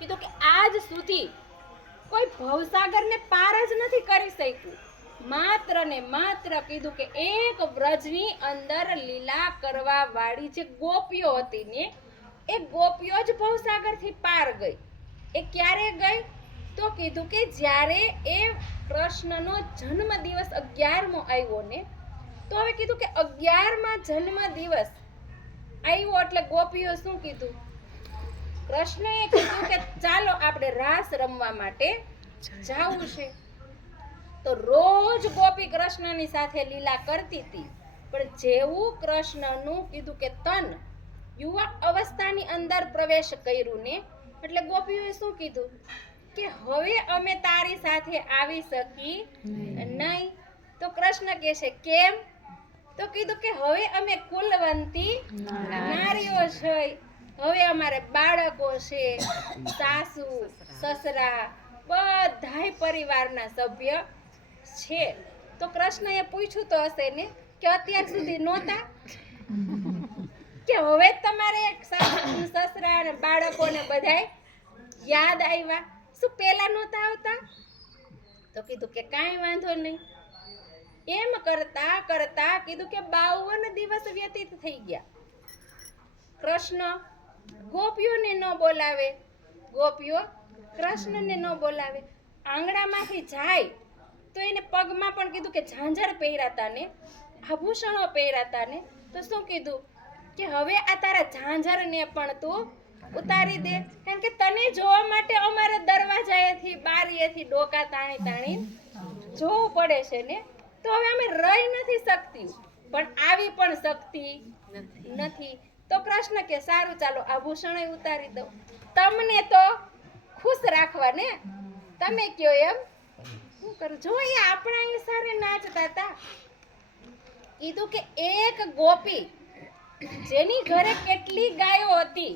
કીધું કે આજ સુધી કોઈ ભવસાગરને પાર જ નથી કરી શક્યું. માત્ર ને માત્ર કીધું કે એક વ્રજની અંદર લીલા કરવા વાળી જે ગોપીઓ હતી ને એ ગોપીઓ જ ભવસાગરથી પાર ગઈ. એ ક્યારે ગઈ? તો કીધું કે જ્યારે એ કૃષ્ણનો જન્મ દિવસ 11મો આવ્યો ને, તો હવે કીધું કે 11મા જન્મ દિવસ આવ્યો એટલે ગોપીઓ શું કીધું? કૃષ્ણએ કીધું કે ચાલો આપણે રાસ રમવા માટે જાવું છે. તો રોજ ગોપી કૃષ્ણની સાથે લીલા કરતી હતી, પણ જેવું કૃષ્ણનું કીધું કે તન યુવા અવસ્થાની અંદર પ્રવેશ કર્યું ને એટલે ગોપીઓએ શું કીધું કે હવે અમે તારી સાથે આવી શકી નહીં. તો કૃષ્ણ કહે છે કેમ? તો કીધું કે હવે અમે કુલવંતી નારીઓ છે, હવે અમારે બાળકો છે, સાસુ સસરા બધાય પરિવારના સભ્ય છે. તો કૃષ્ણએ પૂછ્યું તો હશે ને કે અત્યાર સુધી નહોતા, કે હવે તમારે સસરા અને બાળકોને બધાય યાદ આવ્યા, શું પહેલા નહોતા આવતા? તો કીધું કે કાંઈ વાંધો નહીં. એમ કરતા કરતા કીધું કે 52 દિવસ વ્યતીત થઈ ગયા. કૃષ્ણ ગોપીઓને ન બોલાવે, ગોપીઓ કૃષ્ણને ન બોલાવે. આંગણામાંથી જાય તો એને પગમાં પણ કીધું કે ઝાંઝર પહેરાતા ને આભૂષણો પહેરાતા ને, તો શું કીધું કે હવે આ તારા ઝાંઝરને પણ તું ઉતારી દે, કારણ કે તને જોવા માટે અમારે દરવાજાએથી બારીએથી ડોકા તાણી તાણી જોવું પડે છે ને, તો હવે અમે રહી નથી શકતી, પણ આવી પણ શકતી નથી. તો કૃષ્ણ કે સારું ચાલો આભૂષણો ઉતારી દઉં, તમને તો ખુશ રાખવા ને, તમે કયો એમ શું કરું. જો એ આપણા ઈશારે નાચતા હતા. કીધું કે એક ગોપી જેની ઘરે કેટલી ગાયો હતી,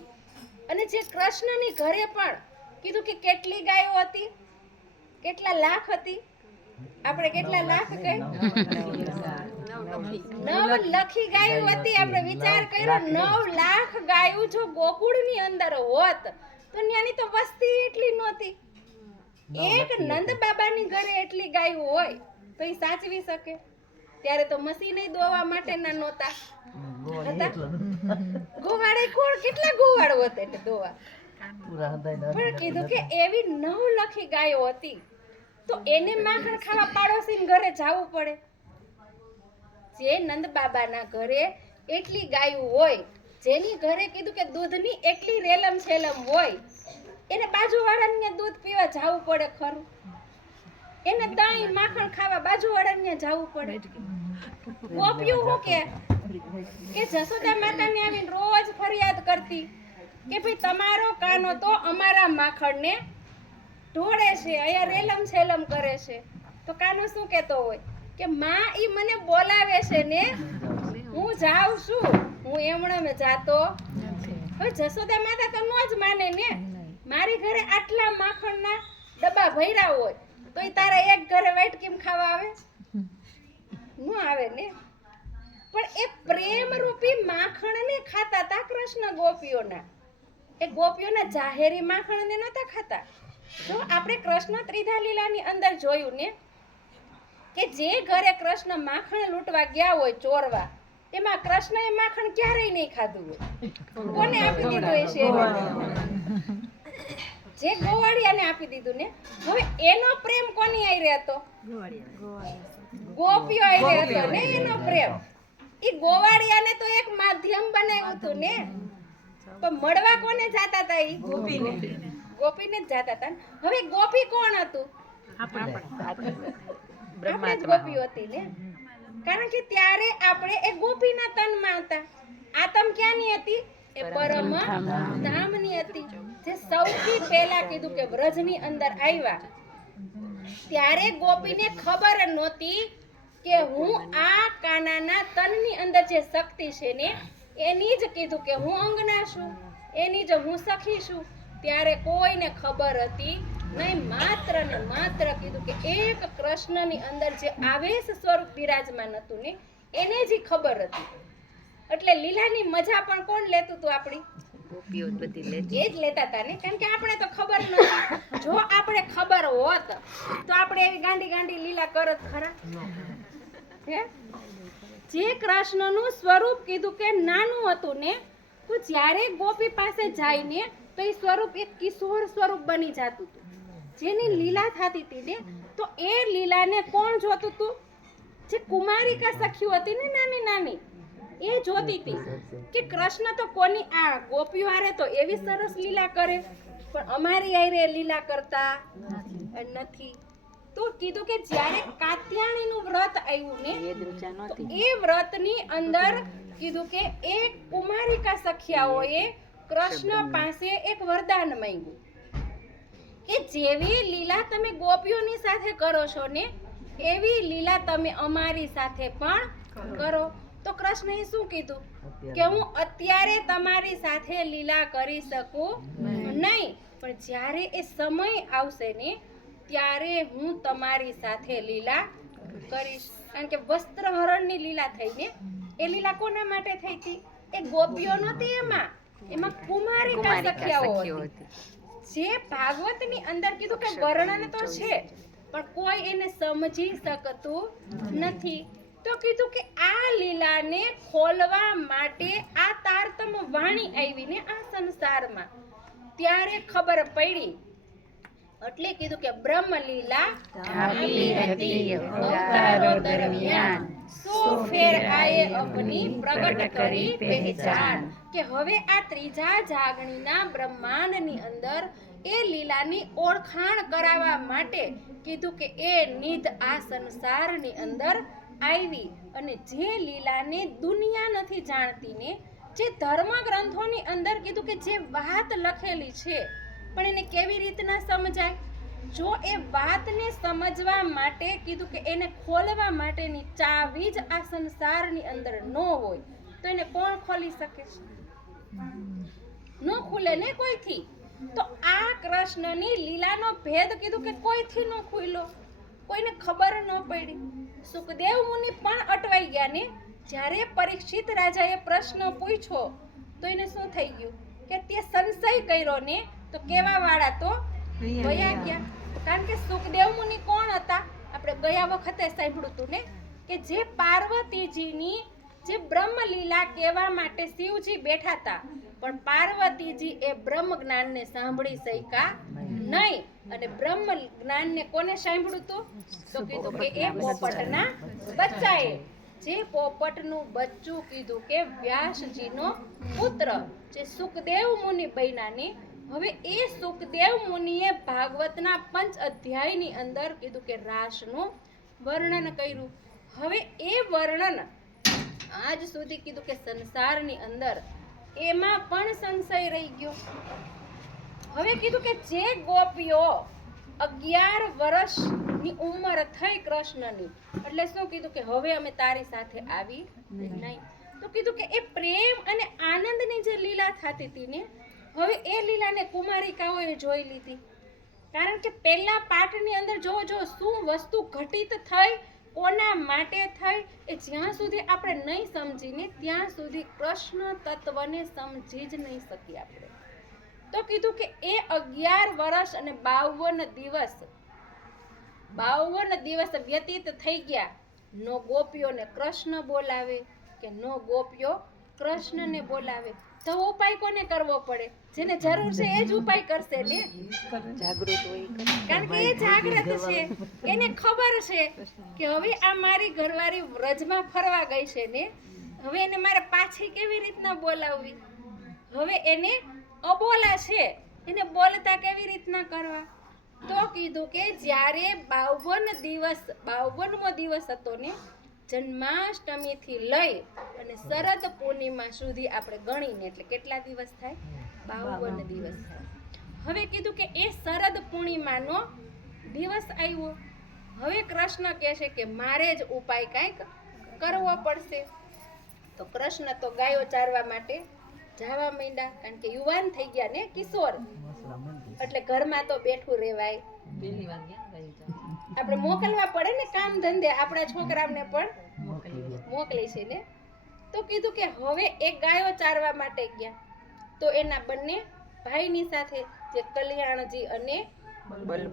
અને જે કૃષ્ણની ઘરે પણ કીધું કે કેટલી ગાયો હતી, કેટલા લાખ હતી, આપણે કેટલા લાખ કહી 9 લખી ગાયો હતી. આપણે વિચાર કર્યો 9 લાખ ગાયો જો ગોકુળની અંદર હોત તો ત્યાંની તો વસ્તી એટલી નહોતી. એક નંદ બાબાની ઘરે એટલી ગાયો હોય તો એ સાચવી શકે? ત્યારે તો મશીન દોવા માટેના નહોતા હતા. ગોવાળે કોણ કેટલા ગોવાળ હોત એટલે દોવા. પણ કીધું કે એવી 9 લખી ગાયો હતી, તો એને માખણ ખાવા પાડોશીને ઘરે જવું પડે. જે નંદ બાબાના ઘરે એટલી ગાયો હોય, જેની ઘરે કીધું કે દૂધની એટલી રેલમ છેલમ હોય, એને બાજુવાળાને દૂધ પીવા જવું પડે ખરું? એને દહીં માખણ ખાવા બાજુવાળાને જવું પડે. ગોપીઓ શું કે જશોદા માતાને આવીને રોજ ફરિયાદ કરતી કે ભાઈ તમારો કાનો તો અમારા માખણને ઢોળે છે, અહીંયા રેલમ છેલમ કરે છે. તો કાનો શું કહેતો હોય કે માં ઈ મને બોલાવે છે ને હું જાઉં છું, હું એમણે જાતો. હવે જશોદા માતા તો નો જ માને ને, મારી ઘરે આટલા માખણના ડબ્બા ભર્યા હોય તો ઈ તારા એક ઘરે વાટકીમ ખાવા આવે? નો આવે ને. પણ એ પ્રેમ રૂપી માખણને ખાતા હતા કૃષ્ણ ગોપીઓના. એ ગોપીઓના જાહેરી માખણને નહોતા ખાતા. જો આપણે કૃષ્ણ ત્રિધા લીલાની અંદર જોયું ને કે જે ઘરે કૃષ્ણ માખણ લૂંટવા ગયા હોય ચોરવા, એમાં કૃષ્ણએ માખણ ક્યારેય નહીં ખાધું હોય. કોને આપી દીધું એ છે? જે ગોવાળિયાને આપી દીધું ને. હવે એનો પ્રેમ કોની આઈ હતો? ગોપીઓ આઈ હતો ને એનો પ્રેમ. ઈ ગોવાળિયાને તો એક માધ્યમ બનાવ્યું હતું ને, તો મળવા કોને જાતા હતા? ઈ ગોપીને જ જાતા હતા. હવે ગોપી કોણ હતું? આપણે જ ગોપીઓ હતી ને, કારણ કે ત્યારે આપણે એ ગોપીના તનમાં હતા. આતમ ક્યાંની હતી? એ પરમ ધામની હતી. જે સૌથી પહેલા કીધું કે વ્રજની અંદર આવ્યા ત્યારે ગોપીને ખબર નહોતી કે હું આ કાનાના તનની અંદર જે શક્તિ છે ને એની જ કીધું કે હું અંગના છું, એની જ હું સખી છું. ત્યારે કોઈને ખબર હતી નહીં. માત્ર ને માત્ર કીધું કે એક કૃષ્ણની અંદર જે આવેશ સ્વરૂપ બિરાજમાન હતું ને એને જ ખબર હતી. એટલે લીલાની મજા પણ કોણ લેતું હતું? આપણી ગોપીઓ જ બધી લે એ જ લેતા હતા ને, કારણ કે આપણે તો ખબર નથી. જો આપણે ખબર હોત તો આપણે એવી ગાંડી ગાંડી લીલા કરત ખરા? હે? જે કૃષ્ણનું સ્વરૂપ કીધું કે નાનું હતું ને, તો જ્યારે ગોપી પાસે જાય ને તો એ સ્વરૂપ એક કિશોર સ્વરૂપ બની જતું હતું. જેની લીલા થતી હતી ને, તો એ લીલાને કોણ જોતું હતું? જે કુમારિકા સખીઓ હતી ને, નાની નાની, એ જોતી હતી કે કૃષ્ણ તો કોની આ ગોપીઓ હારે તો એવી સરસ લીલા કરે, પણ અમારી હારે લીલા કરતા નથી. તો કીધું કે જ્યારે કાત્યાયનીનું વ્રત આવ્યું ને, વેદરુચા તો નહોતી. એ વ્રતની અંદર કીધું કે એક કુમારિકા સખિયાઓએ કૃષ્ણ પાસે એક વરદાન માંગ્યું કે જેવી લીલા તમે ગોપીઓની સાથે કરો છો ને, એવી લીલા તમે અમારી સાથે પણ કરો. તો કૃષ્ણએ શું કીધું કે હું અત્યારે તમારી સાથે લીલા કરી શકું નહીં, પણ જ્યારે એ સમય આવશે ને ત્યારે હું તમારી સાથે લીલા કરીશ. કારણ કે વસ્ત્રહરણની લીલા થઈ ને, એ લીલા કોના માટે થઈ હતી? એ ગોપીઓ નહોતી, એમાં કુમારિકા સખિયાઓ હતી. જે ભાગવતની અંદર કીધું કે વર્ણન તો છે પણ કોઈ એને સમજી શકતું નથી. તો કીધું કે આ લીલાને ખોલવા માટે આ તારતમ વાણી આવીને આ સંસારમાં, ત્યારે ખબર પડી. એટલે કીધું કે બ્રહ્મ લીલા ઢાંકલી હતી અવતારો દરમિયાન, સો ફેર આયે અપની પ્રગટ કરી પહેચાન. કે હવે આ ત્રીજા જાગણીના બ્રહ્માંડની અંદર એ લીલાની ઓળખાણ કરાવવા માટે કીધું કે એ નિધ આ સંસારની અંદર આવી. અને જે લીલાને દુનિયા નથી જાણતી ને, જે ધર્મ ગ્રંથોની અંદર કીધું કે જે વાત લખેલી છે, પણ એને કેવી રીતના સમજાય? જો એ વાતને સમજવા માટે કીધું કે એને ખોલવા માટેની ચાવી જ આ સંસારની અંદર ન હોય તો એને કોણ ખોલી શકે છે? ન ખુલે ને કોઈથી. તો આ કૃષ્ણની લીલાનો ભેદ કીધું કે કોઈથી ન ખુલ્યો, કોઈને ખબર ન પડી. સુખદેવ મુનિ પણ અટવાઈ ગયા ને. જ્યારે પરીક્ષિત રાજાએ પ્રશ્ન પૂછ્યો તો એને શું થઈ ગયું કે તે સંશય કર્યો ને, તો કેવા વાળા તો વયા ગયા. કારણ કે સુખદેવ મુનિ કોણ હતા? આપણે ગયા વખતે સાંભળ્યું હતું ને કે જે પાર્વતીજીની જે બ્રહ્મલીલા કહેવા માટે શિવજી બેઠા હતા, પણ પાર્વતીજી એ બ્રહ્મ જ્ઞાનને સાંભળી શક્યા નહીં. અને બ્રહ્મ જ્ઞાનને કોને સાંભળ્યું હતું? તો કીધું કે એ પોપટના બચ્ચાએ. જે પોપટનું બચ્ચું કીધું કે વ્યાસજીનો પુત્ર જે સુખદેવ મુનિ બન્યાને, હવે એ સુખદેવ મુનિએ ભાગવતના 5 અધ્યાયની અંદર કીધું કે રાસનું વર્ણન કર્યું. હવે એ વર્ણન આજ સુધી કીધું કે સંસારની અંદર એમાં પણ સંશય રહી ગયો. હવે કીધું કે જે ગોપીઓ 11 વર્ષની ઉંમર થઈ કૃષ્ણની, એટલે શું કીધું કે હવે અમે તારી સાથે આવી નહીં. તો કીધું કે એ પ્રેમ અને આનંદની જે લીલા થતી હતી ને, હવે એ લીલાને કુમારિકાઓએ જોઈ લીધી. કારણ કે પહેલા પાઠની અંદર જો શું વસ્તુ ઘટિત થઈ, કોના માટે થઈ, એ જ્યાં સુધી આપણે નહીં સમજીને ત્યાં સુધી કૃષ્ણ તત્વને સમજી જ નહીં શકીએ આપણે. તો કીધું કે એ 11 વર્ષ અને 52 દિવસ વ્યતીત થઈ ગયા. નો ગોપીઓને કૃષ્ણ બોલાવે કે નો ગોપીઓ કૃષ્ણને બોલાવે. તો ઉપાય કોને કરવો પડે? જેને જરૂર છે એ જ ઉપાય કરશે ને. જાગૃત હોય. કારણ કે એ જાગૃત છે, એને ખબર છે કે હવે આ મારી ઘરવાળી વ્રજમાં ફરવા ગઈ છે ને, હવે એને મારે પાછી કેવી રીતના બોલાવવી? હવે એને અબોલા છે, એને બોલતા કેવી રીતના કરવા? તો કીધું કે જ્યારે 52મો દિવસ હતો ને, જન્માષ્ટમીથી લઈ અને શરદ પૂર્ણિમા સુધી આપણે ગણીને એટલે કેટલા દિવસ થાય? 52 દિવસ થાય. હવે કીધું કે એ શરદ પૂર્ણિમાનો દિવસ આવ્યો. હવે કૃષ્ણ કહે છે કે મારે જ ઉપાય કંઈક કરવો પડશે. તો કૃષ્ણ તો ગાયો ચારવા માટે જવા માંડ્યા. કારણ કે યુવાન થઈ ગયા ને, કિશોર, એટલે ઘરમાં તો બેઠું રહેવાય. આપણે મોકલવા પડે ને કામ ધંધે, આપણા છોકરાઓને પણ મોકલી છે ને. તો કીધું કે હવે એક ગાયો ચારવા માટે ગયા. તો એના બંને ભાઈની સાથે જે કલ્યાણજી અને બલ